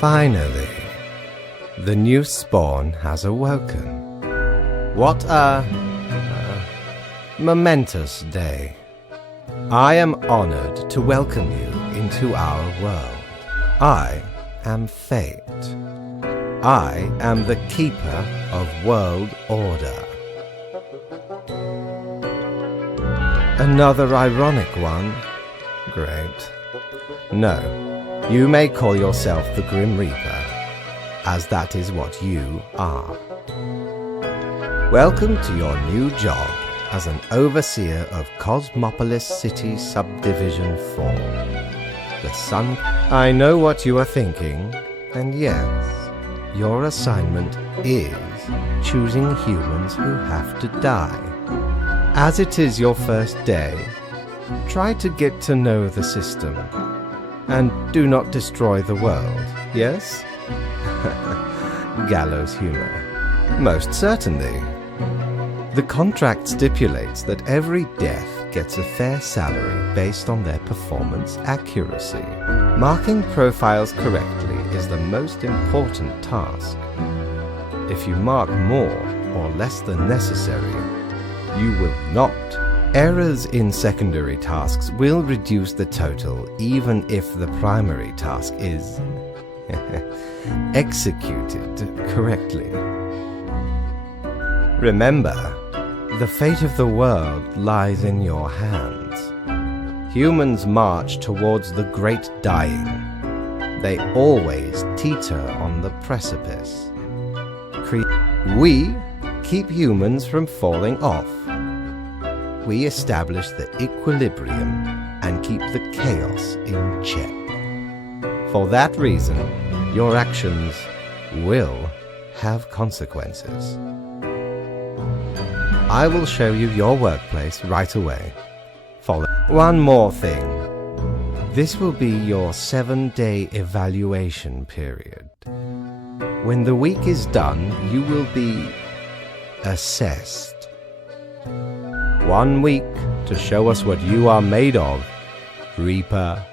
Finally, the new spawn has awoken. What a momentous day. I am honored to welcome you into our world. I am Fate. I am the keeper of world order. Another ironic one? Great. No, you may call yourself the Grim Reaper, as that is what you are. Welcome to your new job as an overseer of Cosmopolis City Subdivision 4. The sun... I know what you are thinking, and yes, your assignment is choosing humans who have to die. As it is your first day, try to get to know the system, and do not destroy the world, yes? Gallows humor. Most certainly. The contract stipulates that every death gets a fair salary based on their performance accuracy. Marking profiles correctly is the most important task. If you mark more or less than necessary, you will not. Errors in secondary tasks will reduce the total even if the primary task is executed correctly. Remember, the fate of the world lies in your hands. Humans march towards the great dying. They always teeter on the precipice. We keep humans from falling off. We establish the equilibrium and keep the chaos in check. For that reason, your actions will have consequences. I will show you your workplace right away. Follow. One more thing. This will be your 7-day evaluation period. When the week is done, you will be assessed. 1 week to show us what you are made of, Reaper.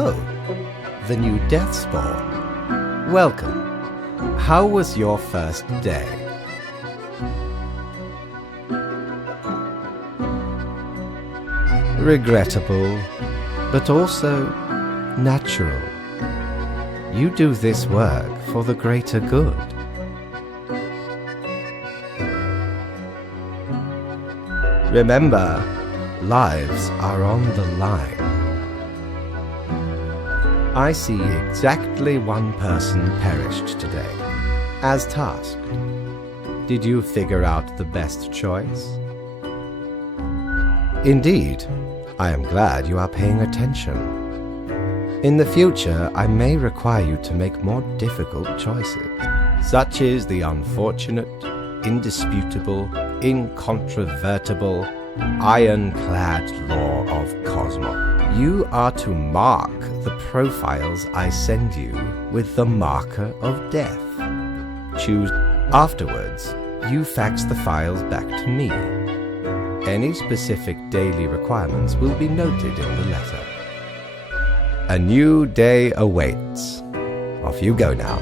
Oh, the new death spawn. Welcome. How was your first day? Regrettable, but also natural. You do this work for the greater good. Remember, lives are on the line. I see exactly one person perished today, as tasked. Did you figure out the best choice? Indeed, I am glad you are paying attention. In the future, I may require you to make more difficult choices. Such is the unfortunate, indisputable, incontrovertible, ironclad law of cosmos. You are to mark the profiles I send you with the marker of death. Choose. Afterwards, you fax the files back to me. Any specific daily requirements will be noted in the letter. A new day awaits. Off you go now.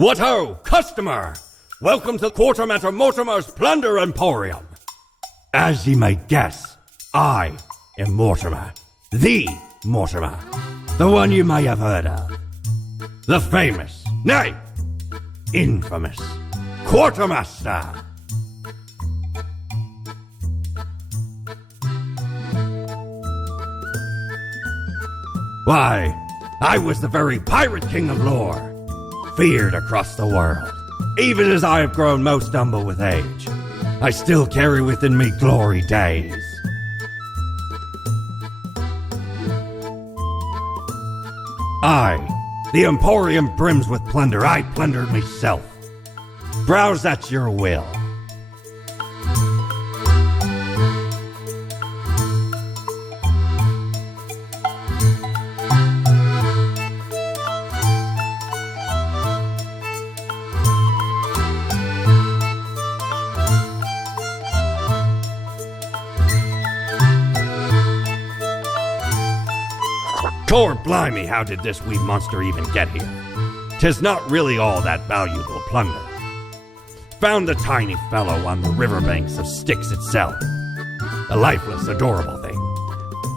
What ho, customer! Welcome to Quartermaster Mortimer's Plunder Emporium. As ye may guess, I am Mortimer, the Mortimer, the one you may have heard of. The famous, nay, infamous Quartermaster. Why, I was the very pirate king of lore, feared across the world. Even as I have grown most humble with age, I still carry within me glory days. The Emporium brims with plunder. I plundered myself. Browse at your will. Tor blimey, how did this wee monster even get here? 'Tis not really all that valuable plunder. Found the tiny fellow on the riverbanks of Styx itself. A lifeless, adorable thing.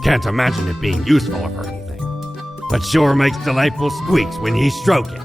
Can't imagine it being useful or anything, but sure makes delightful squeaks when ye stroke it.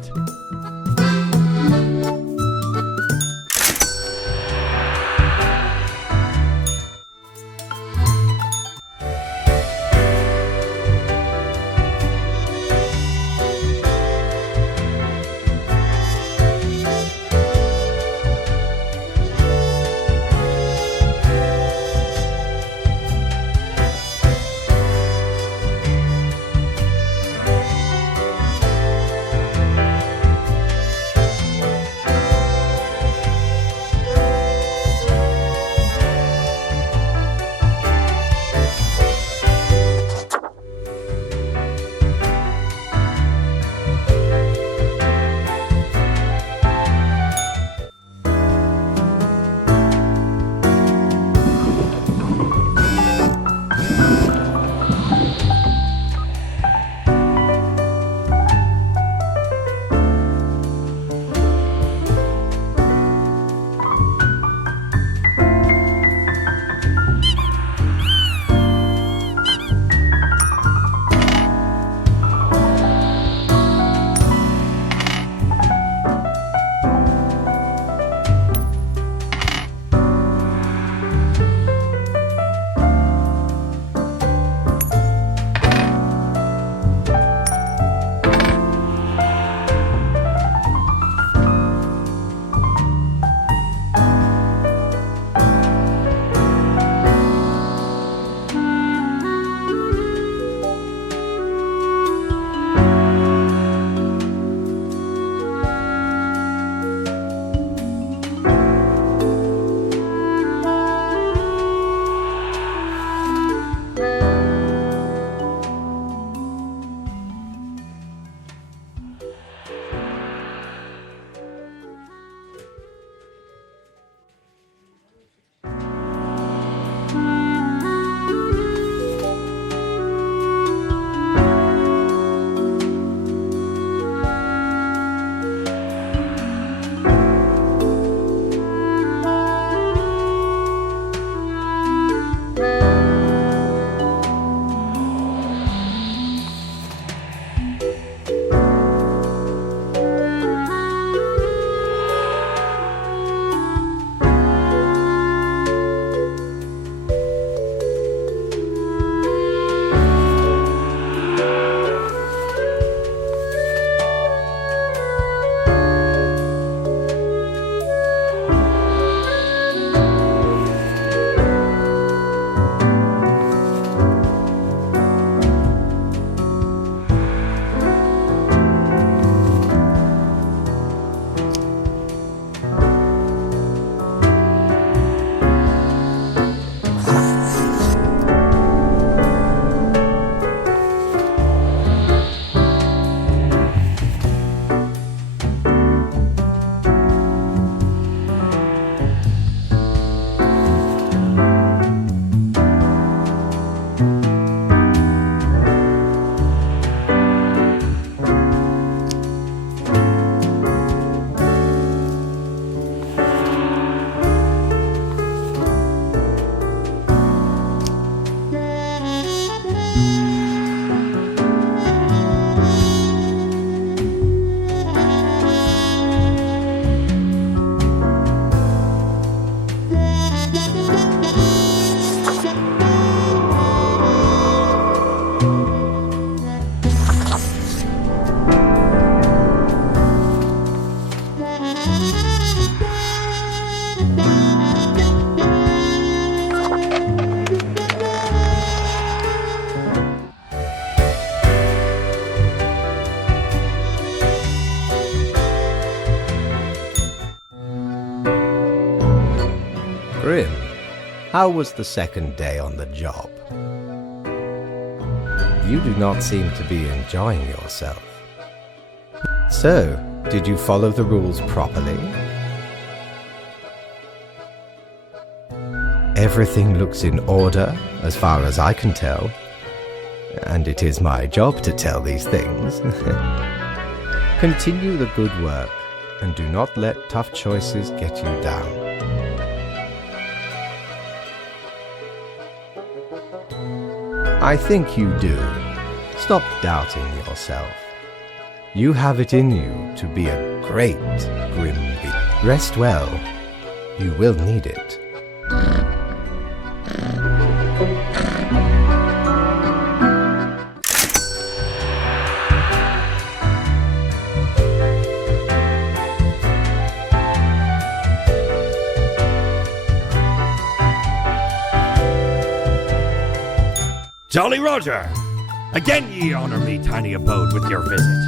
how was the second day on the job? You do not seem to be enjoying yourself. So, did you follow the rules properly? Everything looks in order, as far as I can tell. And it is my job to tell these things. Continue the good work, and do not let tough choices get you down. I think you do. Stop doubting yourself. You have it in you to be a great grim beast. Rest well. You will need it. Jolly Roger! Again ye honour me tiny abode with your visit.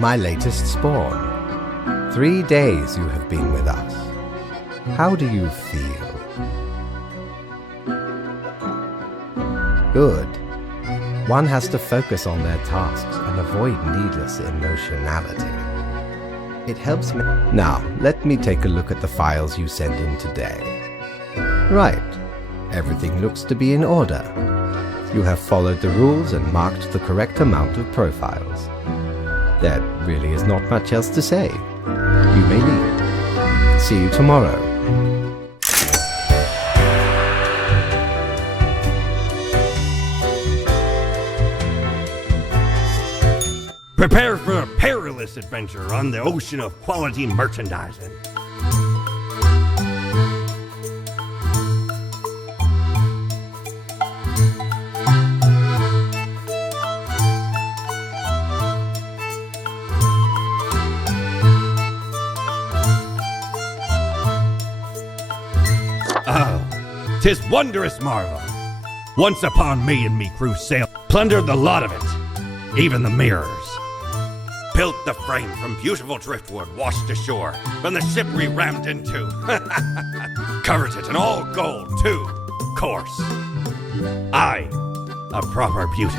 my latest spawn. 3 days you have been with us. How do you feel? Good. One has to focus on their tasks and avoid needless emotionality. It helps me. Now, let me take a look at the files you sent in today. Right. Everything looks to be in order. You have followed the rules and marked the correct amount of profiles. There really is not much else to say. You may leave. See you tomorrow. Prepare for a perilous adventure on the ocean of quality merchandising. Oh, 'tis wondrous marvel. Once upon me and me crew sailed, plundered the lot of it, even the mirrors. Built the frame from beautiful driftwood washed ashore from the ship we rammed into. Covered it in all gold, too, course. Aye, a proper beauty.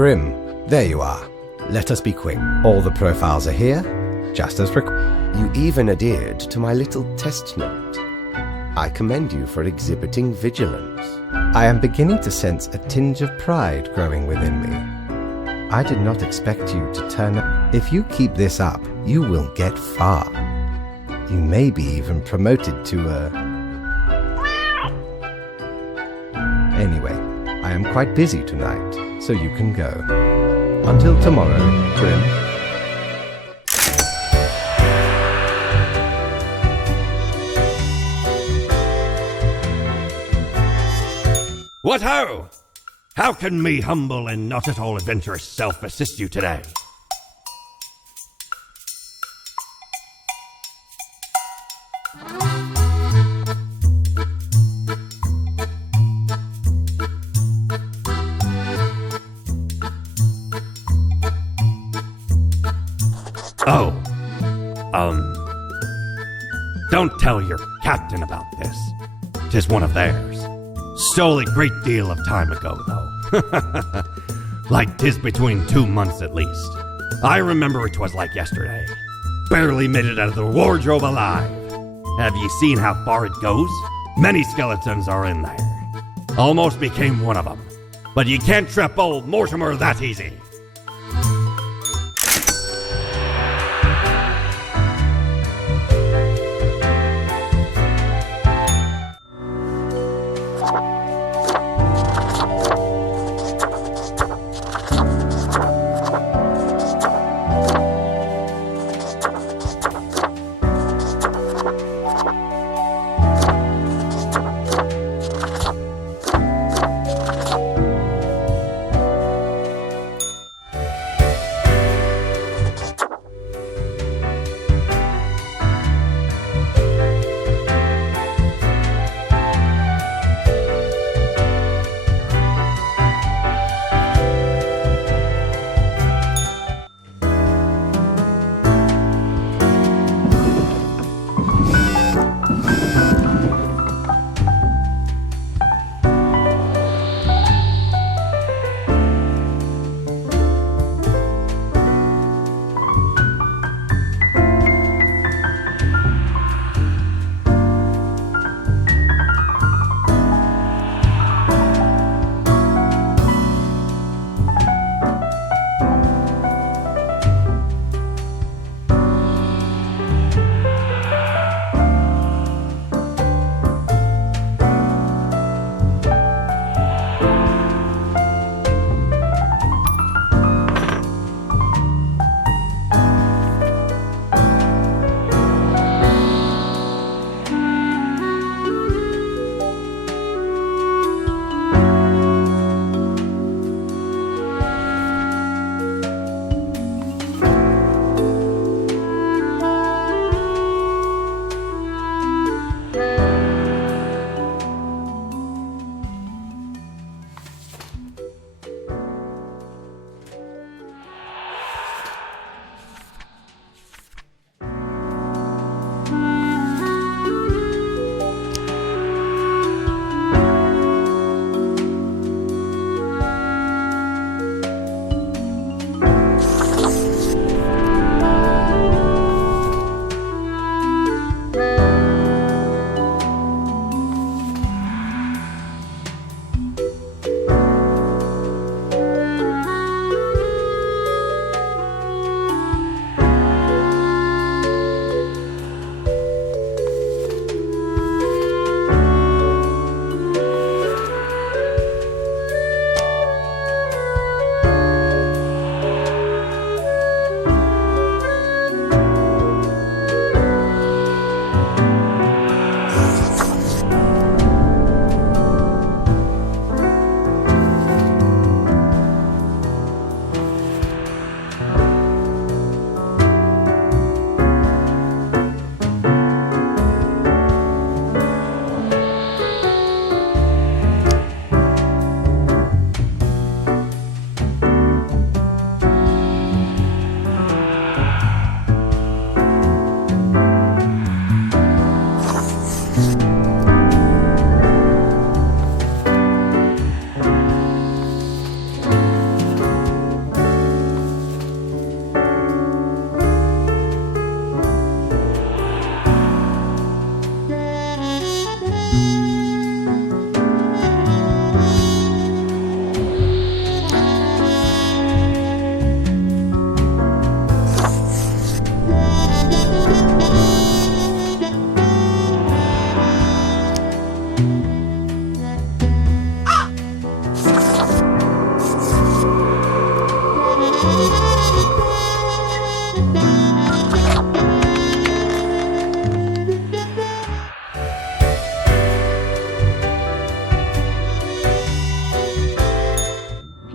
Grim, there you are. Let us be quick. All the profiles are here, just as required. You even adhered to my little test note. I commend you for exhibiting vigilance. I am beginning to sense a tinge of pride growing within me. I did not expect you to turn up. If you keep this up, you will get far. You may be even promoted to a... Anyway, I am quite busy tonight, so you can go. Until tomorrow, Grim. What ho! How can me humble and not at all adventurous self assist you today? Oh, don't tell your captain about this. 'Tis one of theirs. Stole a great deal of time ago, though. Like 'tis between 2 months at least. I remember it was like yesterday. Barely made it out of the wardrobe alive. Have ye seen how far it goes? Many skeletons are in there. Almost became one of them. But you can't trap old Mortimer that easy.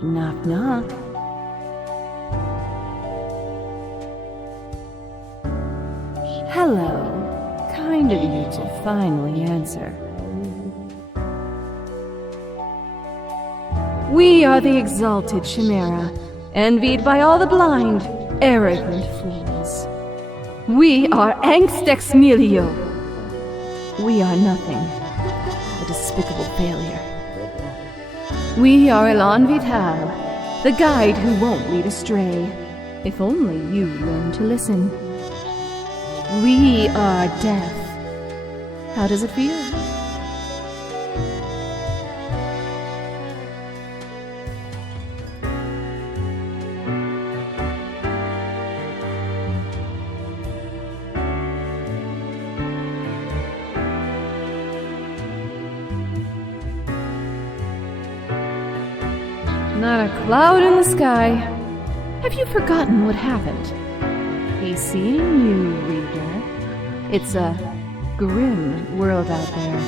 Knock, knock. Hello. Kind of you to finally answer. We are the exalted Chimera, envied by all the blind, arrogant fools. We are Angst Ex Nihilo. We are nothing, a despicable failure. We are Elan Vital, the guide who won't lead astray, if only you learn to listen. We are death. How does it feel? Not a cloud in the sky. Have you forgotten what happened? He's seeing you, reader. It's a grim world out there.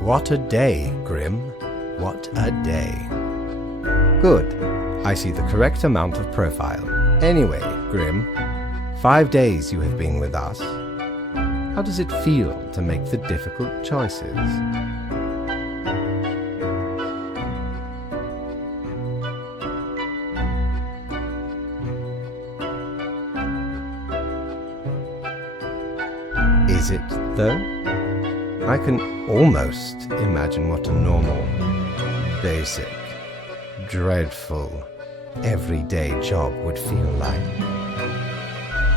What a day, Grim. What a day. Good. I see the correct amount of profile. Anyway, Grim, 5 days you have been with us. How does it feel to make the difficult choices? Is it, though? I can almost imagine what a normal, basic, dreadful, everyday job would feel like.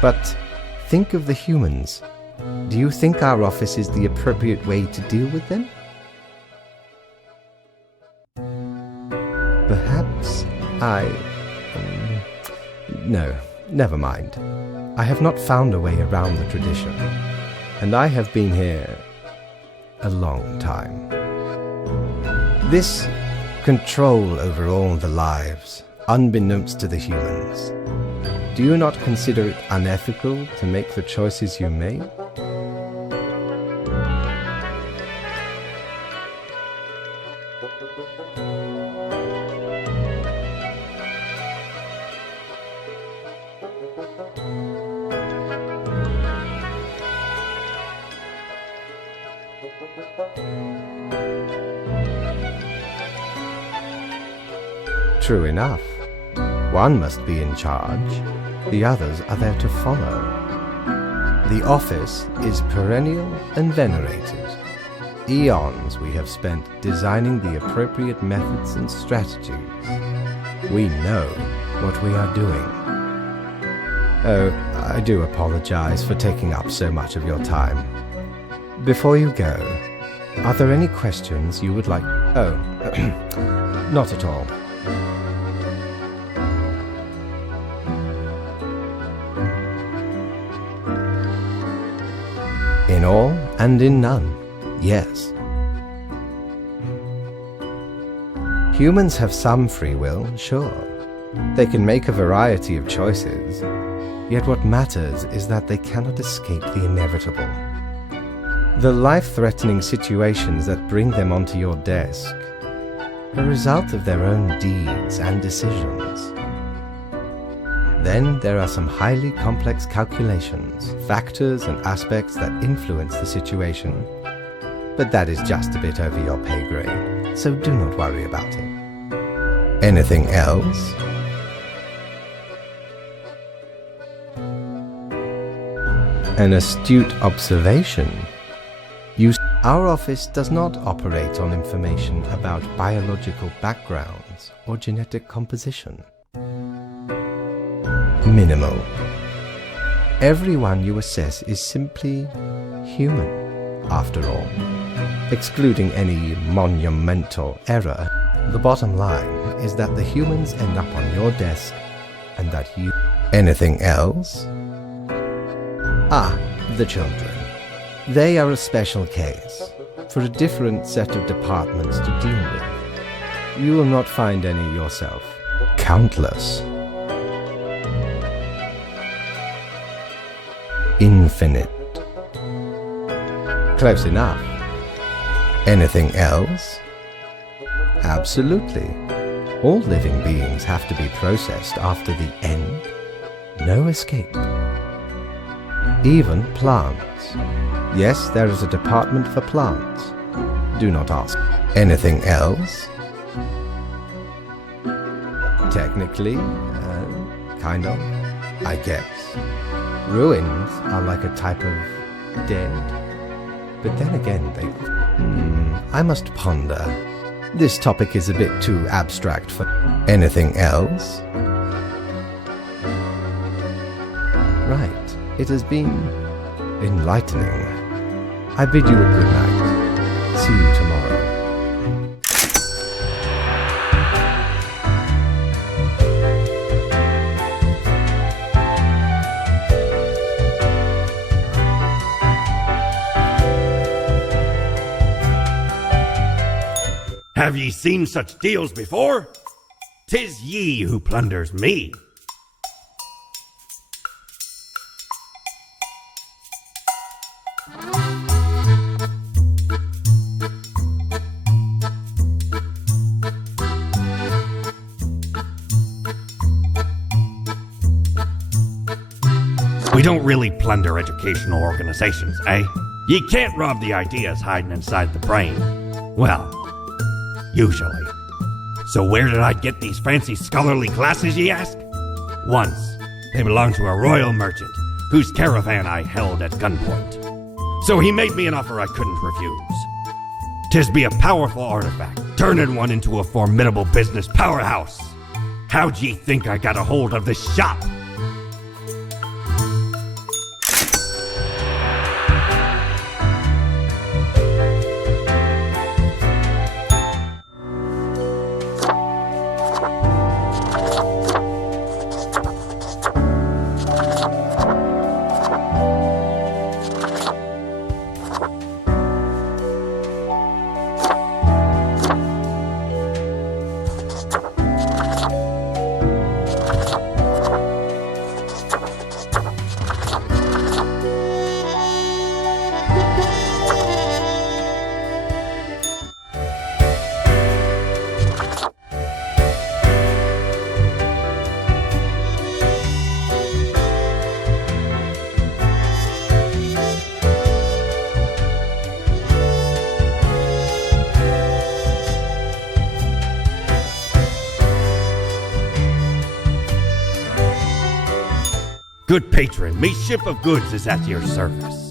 But think of the humans. Do you think our office is the appropriate way to deal with them? Perhaps No, never mind. I have not found a way around the tradition, and I have been here a long time. This control over all the lives, unbeknownst to the humans. Do you not consider it unethical to make the choices you made? True enough. One must be in charge. The others are there to follow. The office is perennial and venerated. Eons we have spent designing the appropriate methods and strategies. We know what we are doing. Oh, I do apologize for taking up so much of your time. Before you go, are there any questions you would like? Oh, not at all. In all and in none, yes. Humans have some free will, sure. They can make a variety of choices, yet what matters is that they cannot escape the inevitable. The life-threatening situations that bring them onto your desk are a result of their own deeds and decisions. Then there are some highly complex calculations, factors and aspects that influence the situation. But that is just a bit over your pay grade, so do not worry about it. Anything else? An astute observation. Our office does not operate on information about biological backgrounds or genetic composition. Minimal. Everyone you assess is simply human, after all. Excluding any monumental error, the bottom line is that the humans end up on your desk and that you... Anything else? Ah, the children. They are a special case, for a different set of departments to deal with. You will not find any yourself. Countless. Infinite. Close enough. Anything else? Absolutely. All living beings have to be processed after the end. No escape. Even plants. Yes, there is a department for plants. Do not ask. Anything else? Technically, kind of, I guess. Ruins are like a type of dead. But then again, I must ponder. This topic is a bit too abstract for anything else. Right, it has been enlightening. I bid you a good night. See you tomorrow. Have ye seen such deals before? 'Tis ye who plunders me. We don't really plunder educational organizations, eh? Ye can't rob the ideas hiding inside the brain. Well, usually. So where did I get these fancy scholarly glasses, ye ask? Once, they belonged to a royal merchant, whose caravan I held at gunpoint. So he made me an offer I couldn't refuse. 'Tis be a powerful artifact, turning one into a formidable business powerhouse. How'd ye think I got a hold of this shop? Good patron, me ship of goods is at your service.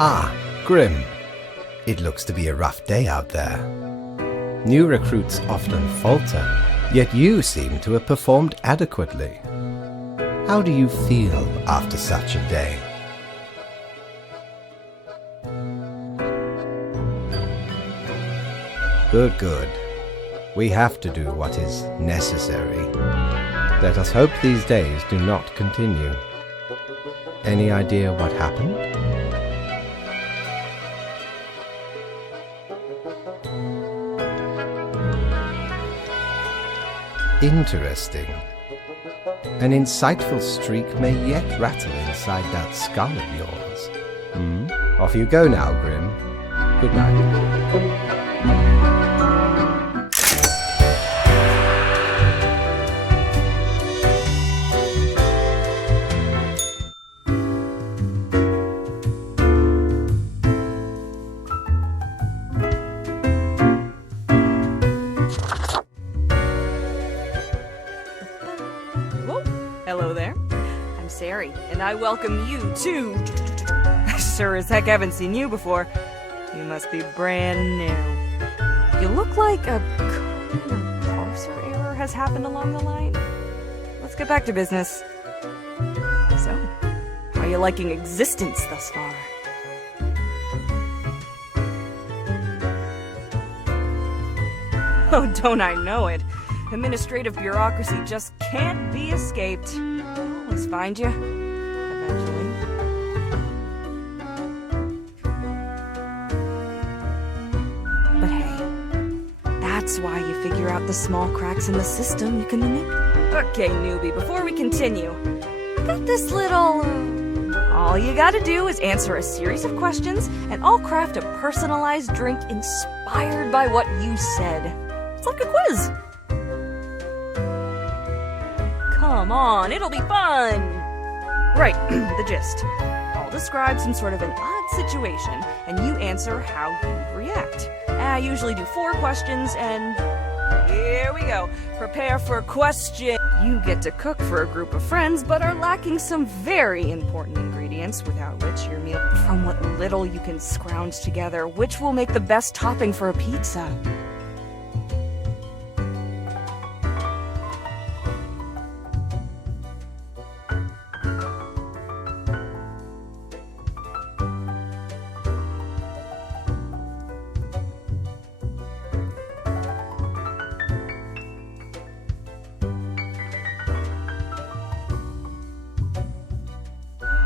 Ah, Grim. It looks to be a rough day out there. New recruits often falter, yet you seem to have performed adequately. How do you feel after such a day? Good, good. We have to do what is necessary. Let us hope these days do not continue. Any idea what happened? Interesting. An insightful streak may yet rattle inside that skull of yours. Off you go now, Grim. Good night. Hello there. I'm Sari, and I welcome you to... I sure as heck haven't seen you before. You must be brand new. You look like a parser error has happened along the line. Let's get back to business. So, how are you liking existence thus far? Oh, don't I know it. Administrative bureaucracy just can't be escaped. They'll always find you, eventually. But hey, that's why you figure out the small cracks in the system you can manipulate. Okay, newbie, before we continue, got this little... all you gotta do is answer a series of questions, and I'll craft a personalized drink inspired by what you said. It's like a quiz. Come on, it'll be fun! Right, the gist. I'll describe some sort of an odd situation, and you answer how you'd react. I usually do 4 questions, and here we go. Prepare for question. You get to cook for a group of friends, but are lacking some very important ingredients, without which your meal, from what little you can scrounge together, which will make the best topping for a pizza?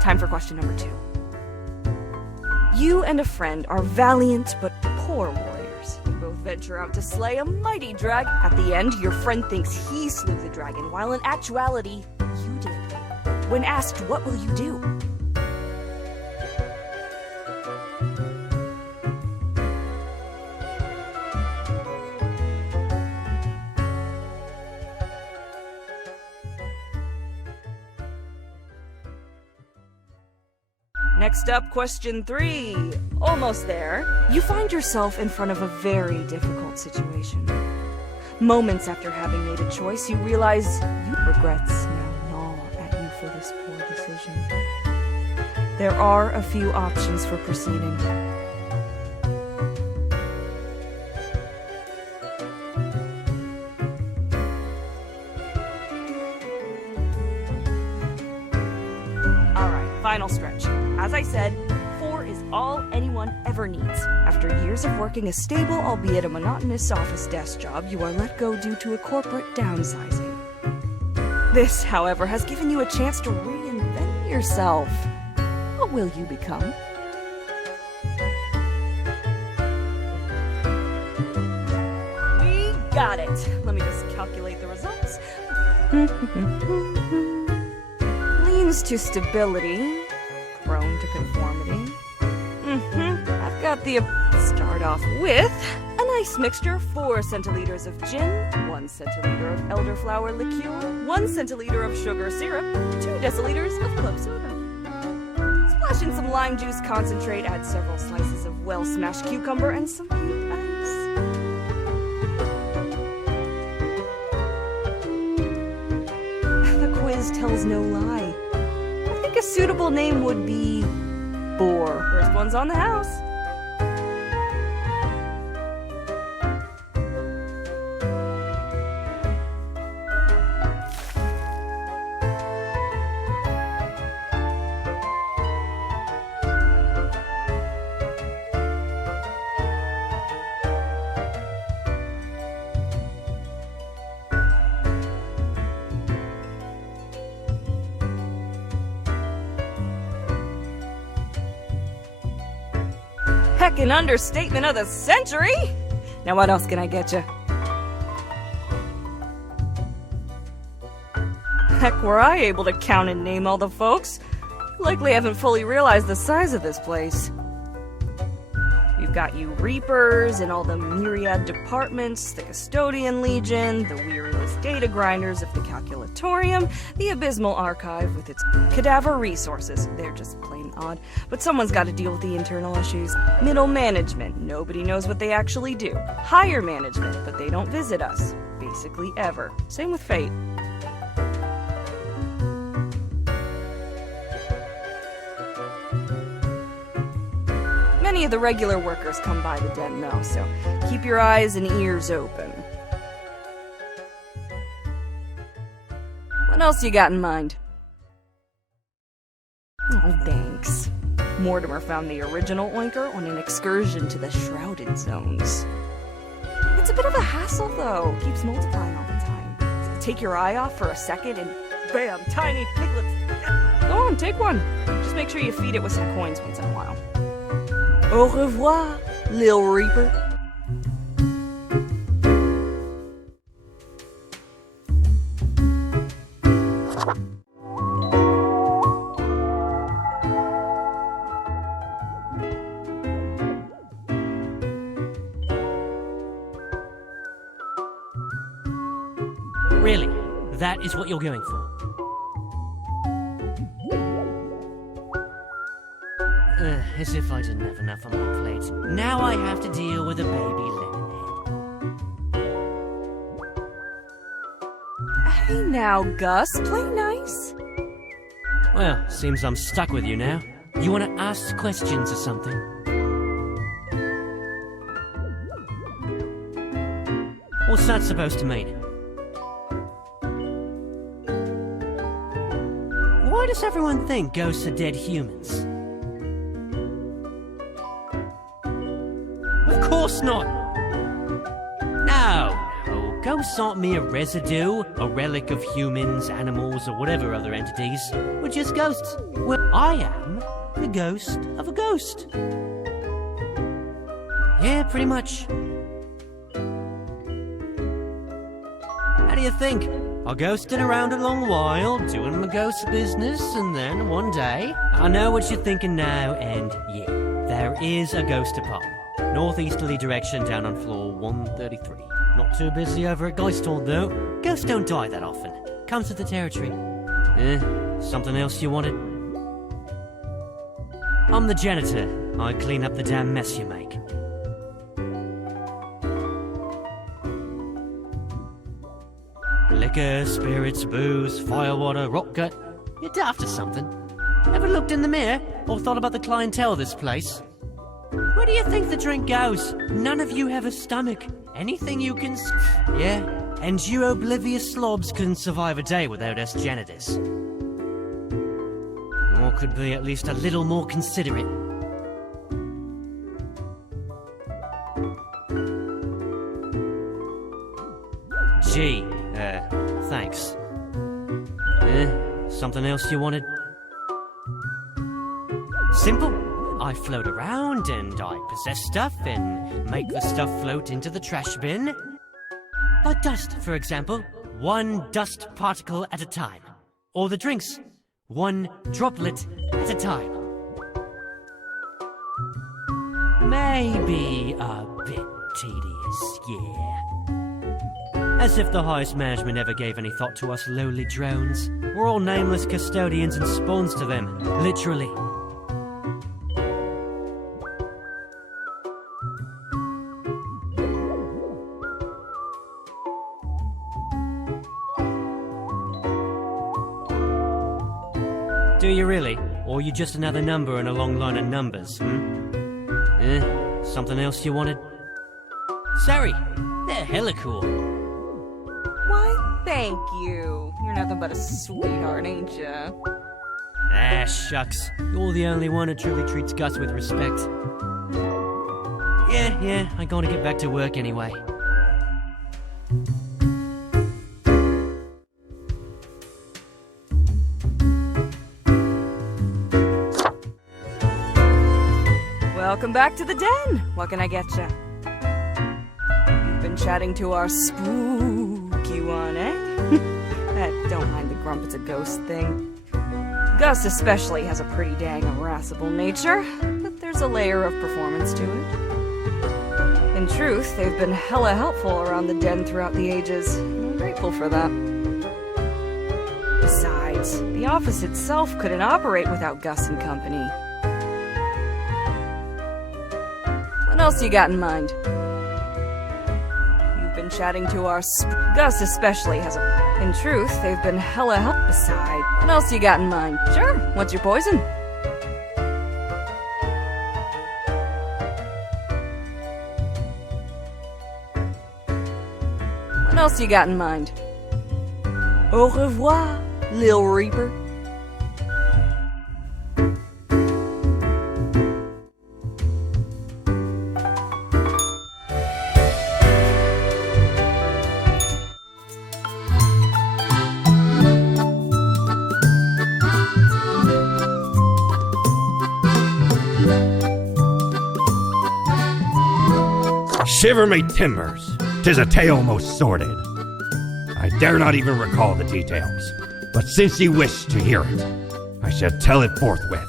Time for question number 2. You and a friend are valiant but poor warriors. You both venture out to slay a mighty dragon. At the end, your friend thinks he slew the dragon, while in actuality, you did. When asked, what will you do? Next up, question 3. Almost there. You find yourself in front of a very difficult situation. Moments after having made a choice, you realize regrets now gnaw at you for this poor decision. There are a few options for proceeding. Alright, final stretch. As I said, 4 is all anyone ever needs. After years of working a stable, albeit a monotonous office desk job, you are let go due to a corporate downsizing. This, however, has given you a chance to reinvent yourself. What will you become? We got it. Let me just calculate the results. Leans to stability, prone to conformity. I've got the... Start off with a nice mixture: 4 centiliters of gin, 1 centiliter of elderflower liqueur, 1 centiliter of sugar syrup, 2 deciliters of club soda. Splash in some lime juice concentrate, add several slices of well-smashed cucumber and some cute ice. The quiz tells no lie. I think a suitable name would be Boar. First one's on the house. Heckin' understatement of the century! Now what else can I get you? Heck, were I able to count and name all the folks? You likely haven't fully realized the size of this place. You've got you reapers and all the myriad departments, the custodian legion, the weariless data grinders of the calculatorium, the abysmal archive with its cadaver resources. They're just plain odd. But someone's got to deal with the internal issues. Middle management, nobody knows what they actually do. Higher management, but they don't visit us. Basically ever. Same with fate. Many of the regular workers come by the den though, so keep your eyes and ears open. What else you got in mind? Oh, thanks. Mortimer found the original oinker on an excursion to the Shrouded Zones. It's a bit of a hassle though, keeps multiplying all the time. Take your eye off for a second and bam, tiny piglets. Go on, take one. Just make sure you feed it with some coins once in a while. Au revoir, Lil Reaper. Really? That is what you're going for? As if I didn't have enough on my plate. Now I have to deal with a baby lemonhead. Hey now, Gus, play nice. Well, seems I'm stuck with you now. You want to ask questions or something? What's that supposed to mean? Why does everyone think ghosts are dead humans? Of course not! No! Ghosts aren't mere residue, a relic of humans, animals, or whatever other entities. We're just ghosts. Well, I am the ghost of a ghost. Yeah, pretty much. How do you think? I'll ghosting around a long while, doing my ghost business, and then one day, I know what you're thinking now, and yeah, there is a ghost apartment. Northeasterly direction down on floor 133. Not too busy over at Geisthall though. Ghosts don't die that often. Comes with the territory. Something else you wanted? I'm the janitor. I clean up the damn mess you make. Liquor, spirits, booze, firewater, rock gut. You're daft or something. Ever looked in the mirror or thought about the clientele of this place? Where do you think the drink goes? None of you have a stomach. Anything you can yeah, and you oblivious slobs couldn't survive a day without us janitors. Or could be at least a little more considerate. Gee, thanks. Something else you wanted? Simple. I float around and I possess stuff and make the stuff float into the trash bin. Like dust, for example. One dust particle at a time. Or the drinks. One droplet at a time. Maybe a bit tedious, yeah. As if the highest management ever gave any thought to us lowly drones. We're all nameless custodians and spawns to them, literally. Do you really? Or are you just another number in a long line of numbers, Something else you wanted? Sorry, they're hella cool. Why, thank you. You're nothing but a sweetheart, ain't ya? Ah, shucks. You're the only one who truly treats Gus with respect. Yeah, I gotta get back to work anyway. Welcome back to the den. What can I get ya? You've been chatting to our spooky one, eh? Don't mind the grump, it's a ghost thing. Gus especially has a pretty dang irascible nature, but there's a layer of performance to it. In truth, they've been hella helpful around the den throughout the ages, and I'm grateful for that. Besides, the office itself couldn't operate without Gus and company. What else you got in mind? You've been chatting to our Gus especially has a... In truth, they've been hella help beside. What else you got in mind? Sure, what's your poison? What else you got in mind? Au revoir, Lil Reaper. Shiver me timbers, 'tis a tale most sordid. I dare not even recall the details, but since ye wish to hear it, I shall tell it forthwith.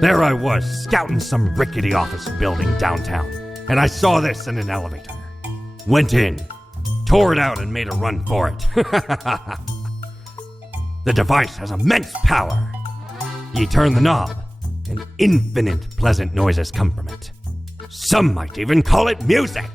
There I was, scouting some rickety office building downtown, and I saw this in an elevator. Went in, tore it out and made a run for it. The device has immense power. Ye turn the knob, and infinite pleasant noises come from it. Some might even call it music.